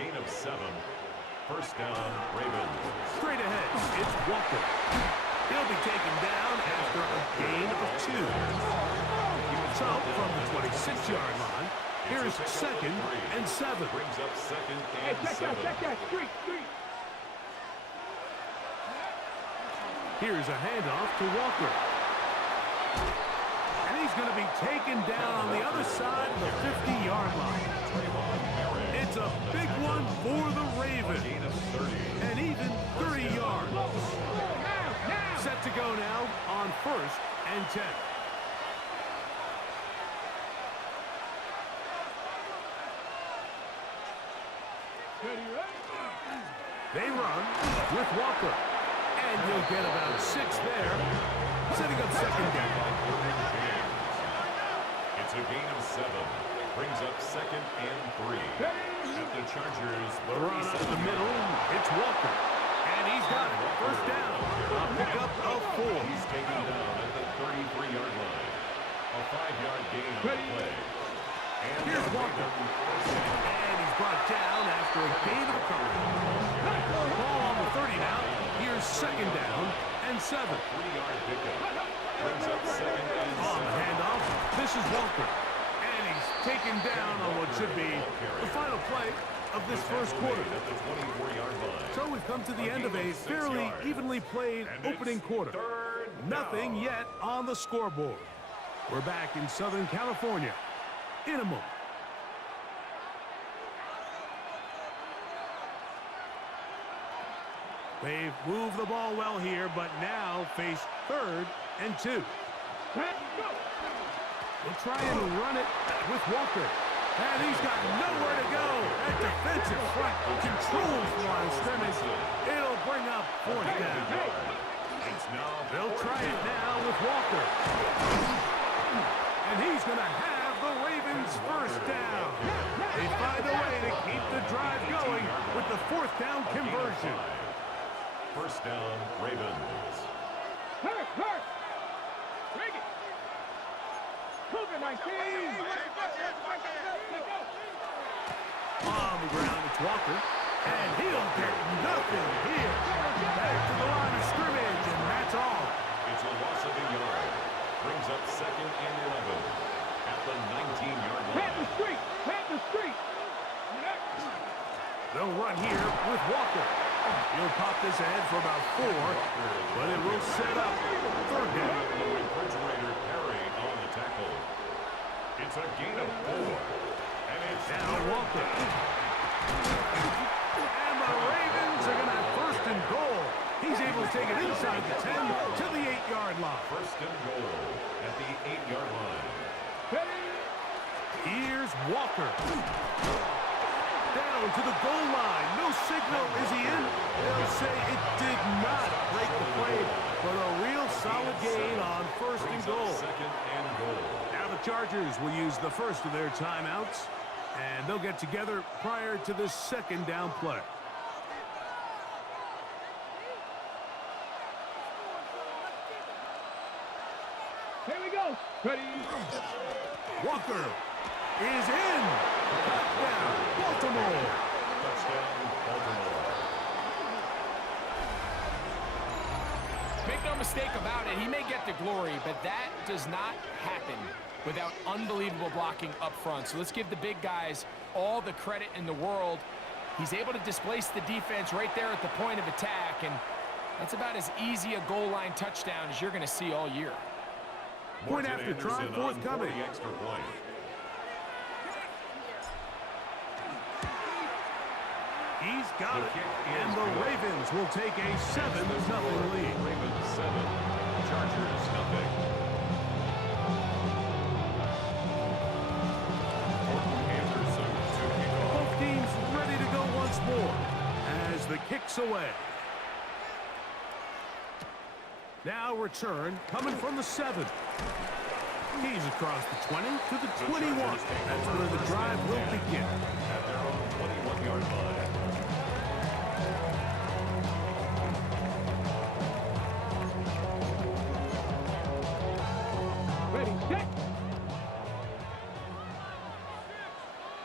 gain of 7. First down, Ravens. Straight ahead, it's Walker. He'll be taken down after a gain of 2. So, from the 26-yard line, here's 2nd and 7. Brings up 2nd and 7. Check that. Street. Here's a handoff to Walker. And he's going to be taken down on the other side of the 50-yard line. It's a big one for the Ravens. Gain of 30. And even 30 yards. Set to go now on 1st and 10. They run with Walker. And you'll get about 6 there. Setting up 2nd down. It's a gain of 7. Brings up 2nd and 3. At the Chargers, Run up the middle. It's Walker. And he's got it. First down. A pickup of 4. He's taken down at the 33-yard line. A 5-yard gain on the play. And Here's Walker. And he's brought down after a gain of a couple. Ball on the 30 now. Here's 2nd down and 7. 3-yard pickup. Brings up 2nd and 7. On the handoff, this is Walker. And he's taken down on what should be the final play of this first quarter. At the 24-yard line. So we've come to the end of a fairly evenly played opening quarter. Nothing yet on the scoreboard. We're back in Southern California in a moment. They've moved the ball well here, but now face 3rd and 2. We'll try and run it with Walker. And he's got nowhere to go. That defensive front controls the line of scrimmage. It'll bring up 4th down. They'll try it now with Walker. And he's going to have the Ravens first down. They find a way to keep the drive going with the 4th down conversion. First down, Ravens. Hurt. Bring it. Cougar 19. On the ground, it's Walker. And he'll get nothing here. Back to the line of scrimmage, and that's all. It's a loss of a yard. Brings up 2nd and 11. At the 19-yard line. Pat the street. They'll run here with Walker. He'll pop this ahead for about 4, but it will set up 3rd down. Refrigerator Perry on the tackle. It's a gain of 4. And it's Now Walker. And the Ravens are going to have 1st and goal. He's able to take it inside the 10 to the 8-yard line. first and goal at the 8-yard line. Here's Walker. Down to the goal line. No signal. Is he in? They'll say it did not break the play, but a real solid gain on 1st and goal. 2nd and goal. Now the Chargers will use the first of their timeouts, and they'll get together prior to this 2nd down play. Here we go. Ready. Walker is in. Touchdown, Baltimore. Touchdown, Baltimore. Make no mistake about it, he may get the glory, but that does not happen without unbelievable blocking up front. So let's give the big guys all the credit in the world. He's able to displace the defense right there at the point of attack, and that's about as easy a goal line touchdown as you're going to see all year. Point after try forthcoming. Extra point. He's got it, and the Ravens will take a 7-0 lead. Ravens 7, Chargers nothing. Anderson to kick off. Both teams ready to go once more as the kick's away. Now return coming from the 7. He's across the 20 to the 21. That's where the drive will begin. At their own 21-yard line. Ready, set.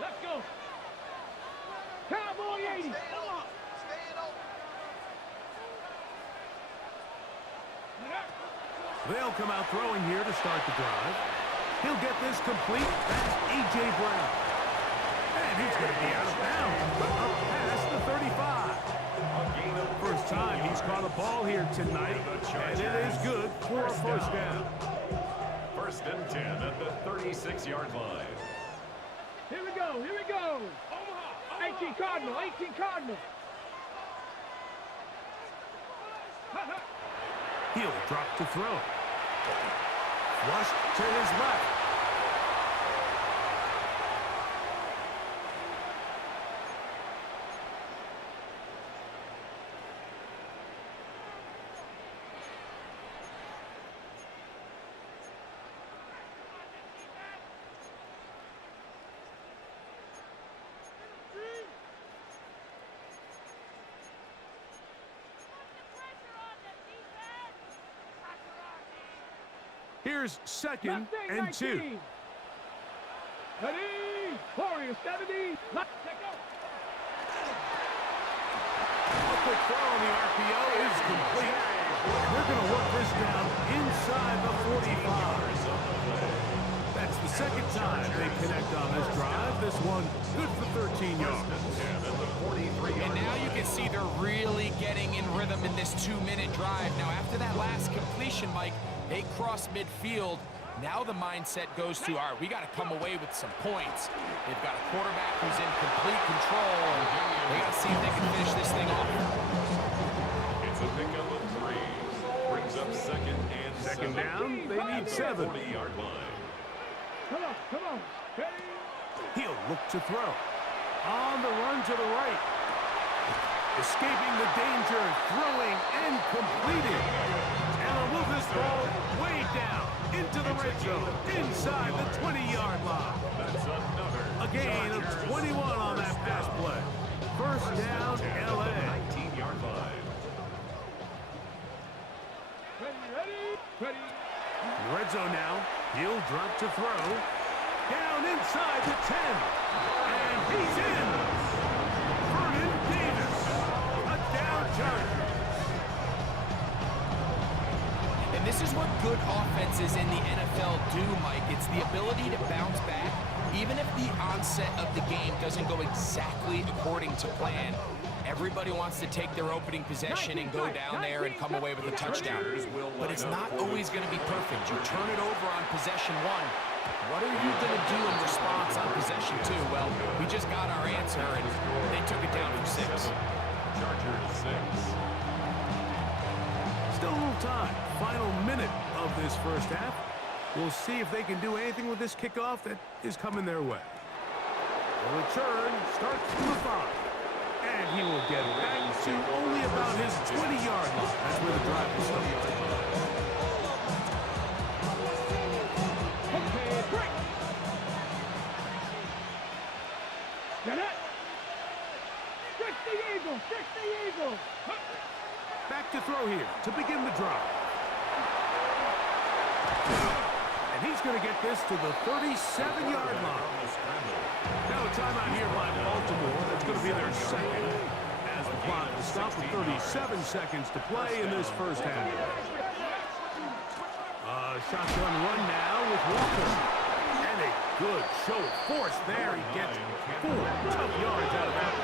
Let's go. Cowboys. Brady. Come on. They'll come out throwing here to start the drive. He'll get this complete. That's A.J. Brown. And he's going to be out of bounds, up past the 35. First time he's caught a ball here tonight, and it is good for a first down. First and 10 at the 36-yard line. Here we go. Here we go. Omaha. 18 Cardinal. 18 Cardinal. He'll drop to throw. Flushed to his left. Here's second and 2. Ready? Warriors 70. Let's go. A quick throw on the RPO is complete. They're going to work this down inside the 45. That's the second time they connect on this drive. This one good for 13 yards. And now you can see they're really getting in rhythm in this 2-minute drive. Now, after that last completion, Mike, they cross midfield. Now the mindset goes to, all right, we got to come away with some points. They've got a quarterback who's in complete control, and they got to see if they can finish this thing off. It's a pickup of 3. Brings up second and Second 7. down, they need 7. 40-yard line. Come on, come on. Ready? He'll look to throw. On the run to the right. Escaping the danger, throwing and completing. And will move this ball way down into the red zone, inside the 20-yard line. That's another. A gain of 21 on that pass play. First down, L.A. 19-yard line. Ready? Red zone now. He'll drop to throw. Down inside the 10. And he's in. Vernon Davis. A down Charger. And this is what good offenses in the NFL do, Mike. It's the ability to bounce back, even if the onset of the game doesn't go exactly according to plan. Everybody wants to take their opening possession and go down there and come away with a touchdown. But it's not always going to be perfect. You turn it over on possession 1. What are you going to do in response on possession 2? Well, we just got our answer, and they took it down for 6. Chargers 6. Still a little time. Final minute of this first half. We'll see if they can do anything with this kickoff that is coming their way. The return starts from the 5. And he will get back to only about his 20-yard line. That's where the drive will start. Okay, break. Get it. Fix the eagle. Fix the eagle. Back to throw here to begin the drive. And he's going to get this to the 37-yard line. Now a timeout here by Baltimore. That's going to be their second. As the clock will stop with 37 seconds to play in this first half. Shotgun run now with Walker. And a good show of force there. He gets 4 tough yards out of that.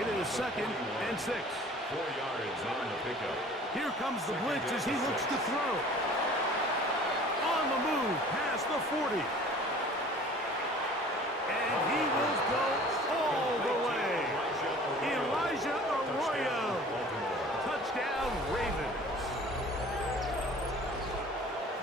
It is second and 6. 4 yards on the pickup. Here comes the blitz as he looks to throw. On the move past the 40. And he will go all the way. Elijah Arroyo. Touchdown, Ravens.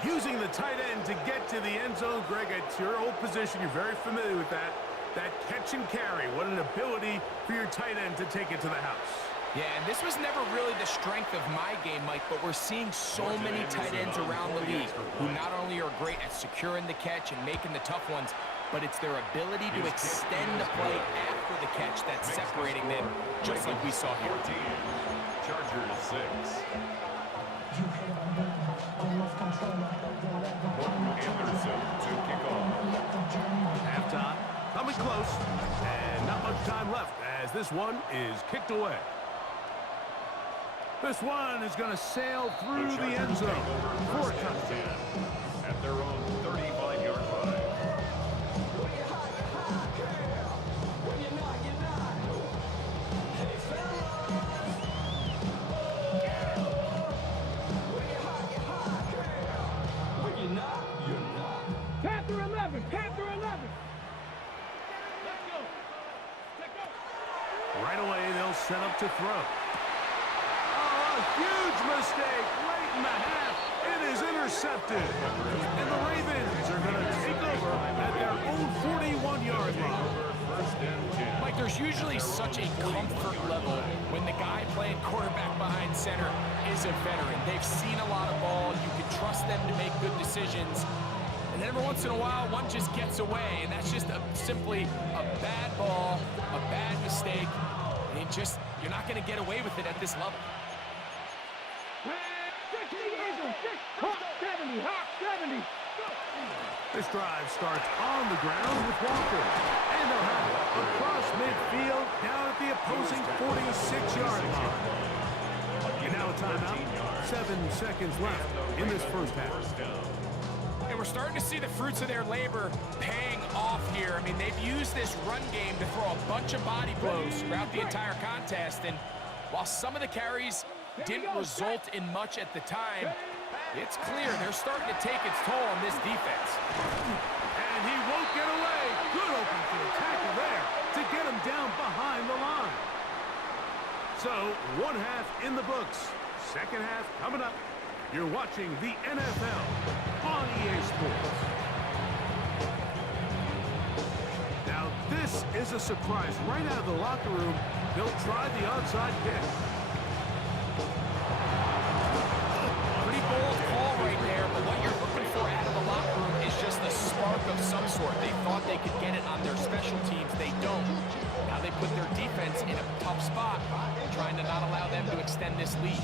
Using the tight end to get to the end zone, Greg, it's your old position. You're very familiar with that. That catch and carry. What an ability for your tight end to take it to the house. Yeah, and this was never really the strength of my game, Mike, but we're seeing so many tight ends around the league who not only are great at securing the catch and making the tough ones, but it's their ability to extend the play after the catch that's separating them, just like we saw here. Chargers 6. Anderson to kick off. Halftime, coming close, and not much time left as this one is kicked away. This one is going to sail through the end zone for a touchdown. At their own 35-yard line. Panther 11, Panther 11. Right away, they'll set up to throw. Oh, a huge mistake late in the half. It is intercepted. And the Ravens are going to take over at their own 41-yard line. Mike, there's usually such a comfort level when the guy playing quarterback behind center is a veteran. They've seen a lot of ball. You can trust them to make good decisions. And every once in a while, one just gets away, and that's just simply a bad ball, a bad mistake. And you're not going to get away with it at this level. 70, Hawk 70. This drive starts on the ground with Walker. And they'll have it across midfield down at the opposing 46-yard line. And now a timeout. 7 seconds left in this first half. And we're starting to see the fruits of their labor paying off here. I mean, they've used this run game to throw a bunch of body blows throughout the entire contest. And while some of the carries didn't result in much at the time, it's clear they're starting to take its toll on this defense. And he won't get away. Good open field tackle there to get him down behind the line. So, one half in the books. Second half coming up. You're watching the NFL on EA Sports. Now, this is a surprise. Right out of the locker room, they'll try the onside kick. Pretty bold call right there, but what you're looking for out of the locker room is just a spark of some sort. They thought they could get it on their special teams. They don't. Now they put their defense in a tough spot, trying to not allow them to extend this lead.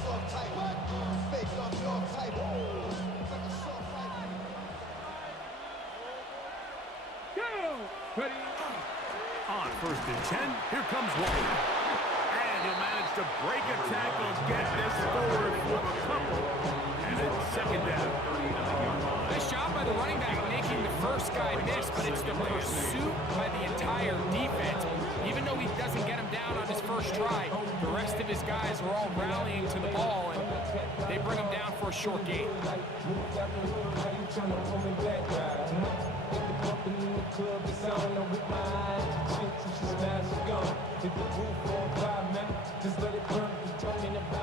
On 1st and 10, here comes Walker. And he'll manage to break a tackle, get this forward for a couple, and it's second down. Nice job by the running back making the first guy miss, but it's the pursuit by the entire defense. Even though he doesn't get him down on his first try, the rest of his guys are all rallying to the ball, and they bring him down for a short gain.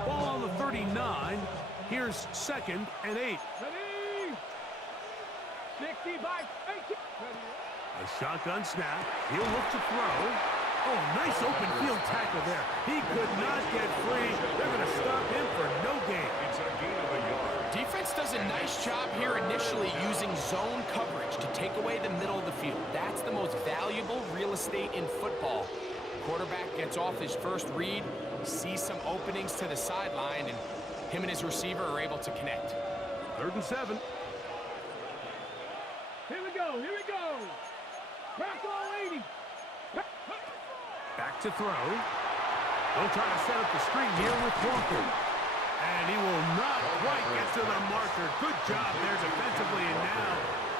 Ball on the 39. Here's 2nd and 8. 65. A shotgun snap. He'll look to throw. Oh, nice open field tackle there. He could not get free. They're going to stop him for no gain. It's a gain of a yard. Defense does a nice job here initially using zone coverage to take away the middle of the field. That's the most valuable real estate in football. Quarterback gets off his first read, sees some openings to the sideline, and him and his receiver are able to connect. 3rd and 7. Here we go. Back all 80. Back to throw. They'll try to set up the screen here with Walker. And he will not quite get to the marker. Good job there defensively. And now,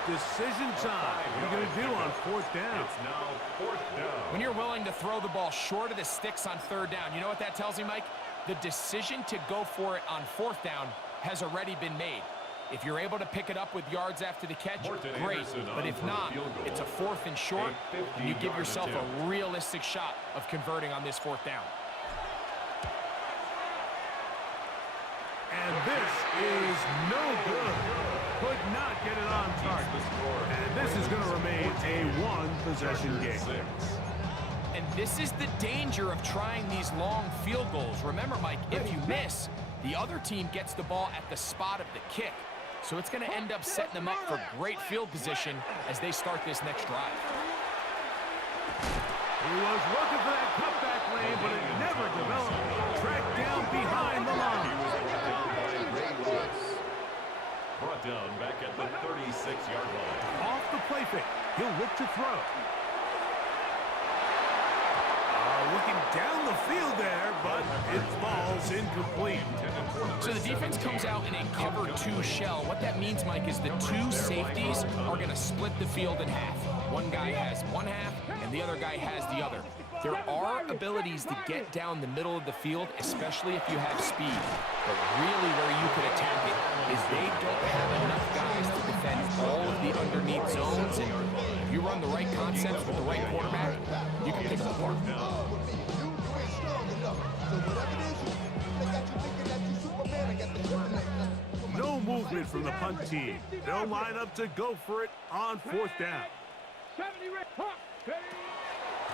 decision time. What are you going to do on 4th down? It's now 4th down. When you're willing to throw the ball short of the sticks on 3rd down, you know what that tells me, Mike? The decision to go for it on 4th down has already been made. If you're able to pick it up with yards after the catch, great. But if not, it's a 4th and short, and you give yourself a realistic shot of converting on this 4th down. And this is no good. Could not get it on target. And this is going to remain a one-possession game. And this is the danger of trying these long field goals. Remember, Mike, if you miss, the other team gets the ball at the spot of the kick. So it's going to end up setting them up for great field position as they start this next drive. He was looking for that cutback lane, but it never developed. Tracked down behind the line. Brought down back at the 36-yard line. Off the play fake. He'll look to throw. Looking down It's incomplete. So the defense comes out in a cover 2 shell. What that means, Mike, is the 2 safeties are going to split the field in half. One guy has one half, and the other guy has the other. There are abilities to get down the middle of the field, especially if you have speed. But really where you could attack it is they don't have enough guys to defend all of the underneath zones. And if you run the right concepts with the right quarterback, you can pick them apart. No movement from the punt team. They'll line up to go for it on 4th down.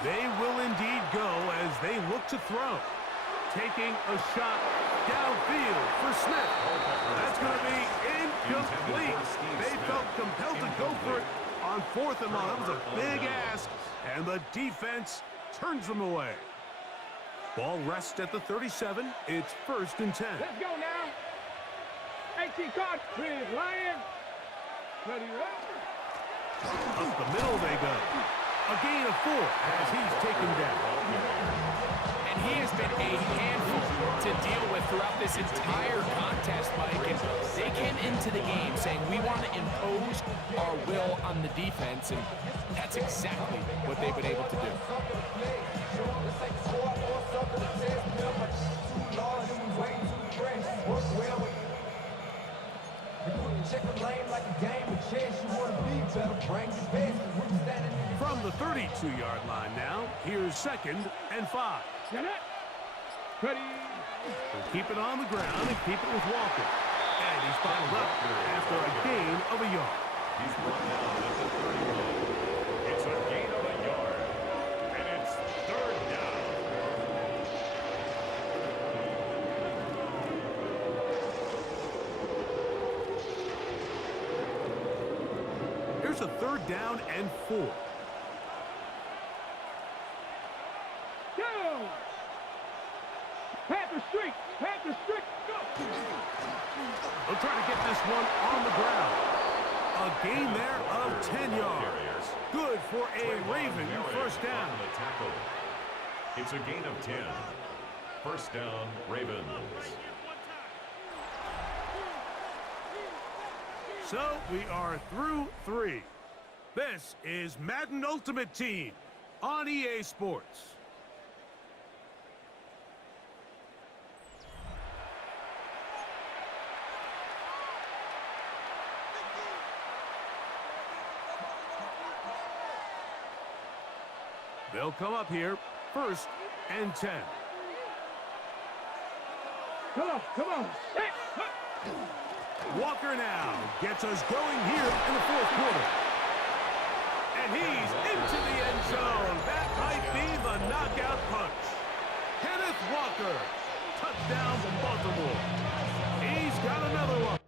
They will indeed go as they look to throw. Taking a shot downfield for Smith. That's going to be incomplete. They felt compelled to go for it on 4th and long. That was a big ask, and the defense turns them away. Ball rests at the 37. It's 1st and 10. Let's go now. 18 card, please, Lion. Ready, Up the middle they go. A gain of 4 as he's taken down. And he has been a handful to deal with throughout this entire contest, Mike. And they came into the game saying, we want to impose our will on the defense, and that's exactly what they've been able to do. From the 32-yard line now, here's 2nd and 5. Get it. Ready. We'll keep it on the ground and keep it with Walker. And he's bottled up after a gain of a yard. He's brought down at the 31. It's a gain of a yard. And it's 3rd down. Here's a 3rd down and 4. Go. Panther streak. Panther streak. Go. They'll try to get this one on the ground. A gain there of 10 yards. Good for a Raven 1st down. On the tackle. It's a gain of 10. 1st down, Ravens. So we are through 3. This is Madden Ultimate Team on EA Sports. They'll come up here, 1st and 10. Come on, come on. Walker now gets us going here in the 4th quarter. And he's into the end zone. That might be the knockout punch. Kenneth Walker, touchdown Baltimore. He's got another one.